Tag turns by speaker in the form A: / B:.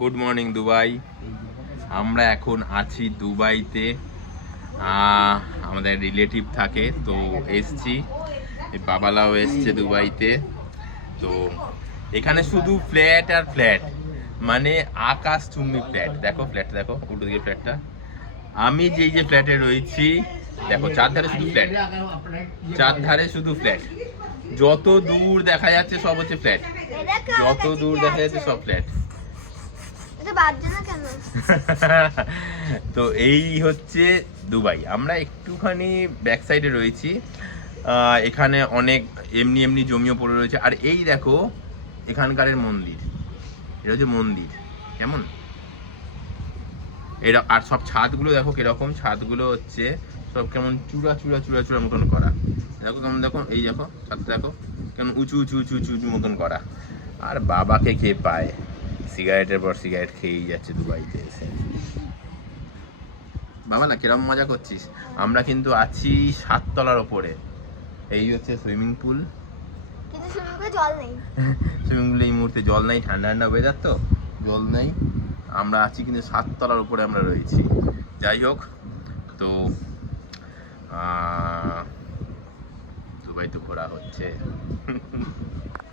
A: Good morning Dubai আমরা এখন আছি দুবাইতে। আমাদের রিলেটিভ থাকে, তো এসছি। বাবালাও এসছে দুবাইতে। তো এখানে শুধু ফ্ল্যাট আর ফ্ল্যাট মানে আকাশ চুম্বি ফ্ল্যাট দেখো ফ্ল্যাট দেখো, উল্টো দিকে ফ্ল্যাটটা আমি যেই যে ফ্ল্যাটে রয়েছি, দেখো, চারধারে শুধু ফ্ল্যাট চারধারে শুধু ফ্ল্যাট যত দূর দেখা যাচ্ছে, সব হচ্ছে ফ্ল্যাট যত দূর দেখা যাচ্ছে, সব ফ্ল্যাট তো এই হচ্ছে দুবাই। আমরা একটুখানি ব্যাক সাইডে রয়েছি এখানে অনেক এমনি এমনি জমিও পড়ে রয়েছে। আর এই দেখো এখানকারের মন্দির। এটা হচ্ছে মন্দির। কেমন? এরা, আর সব ছাদগুলো দেখো কীরকম? ছাদগুলো হচ্ছে সব কেমন চূড়া চূড়া চূড়া চূড়া মতন করা। দেখো কেমন, দেখো, এই দেখো ছাদ দেখো, কেমন উঁচু উঁচু উঁচু উঁচু উঁচু মতন করা। আর বাবাকে কে পায়? সিগারেটের পর সিগারেট খেয়েই যাচ্ছে দুবাইতে এসে বাবা না কিরম মজা করছিস? আমরা কিন্তু আছি সাততলার ওপরে। এই হচ্ছে সুইমিং পুল।
B: কিন্তু সুইমিং জল নেই।
A: সুইমিং পুলে এই মুহূর্তে জল নাই ঠান্ডা ঠান্ডা ওয়েদার তো জল নেই। আমরা আছি কিন্তু সাততলার উপরে আমরা রয়েছি। যাই হোক তো দুবাই তো ঘোরা হচ্ছে।